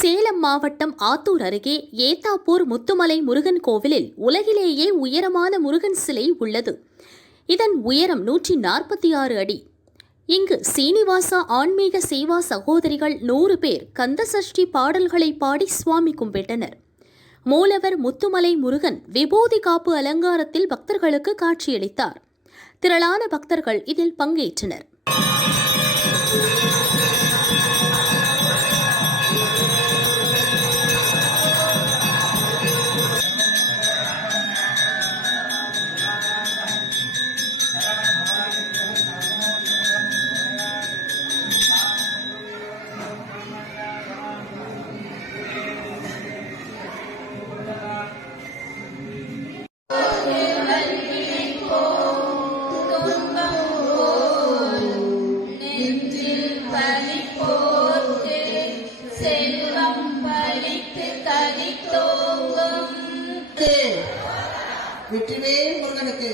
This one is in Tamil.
சேலம் மாவட்டம் ஆத்தூர் அருகே ஏத்தாப்பூர் முத்துமலை முருகன் கோவிலில் உலகிலேயே உயரமான முருகன் சிலை உள்ளது. இதன் உயரம் 146 அடி. இங்கு சீனிவாசா ஆன்மீக சேவா சகோதரிகள் 100 பேர் கந்தசஷ்டி பாடல்களை பாடி சுவாமி கும்பிட்டனர். மூலவர் முத்துமலை முருகன் விபூதி காப்பு அலங்காரத்தில் பக்தர்களுக்கு காட்சியளித்தார். திரளான பக்தர்கள் இதில் பங்கேற்றனர். வெற்றிவேல் முருகனுக்கு.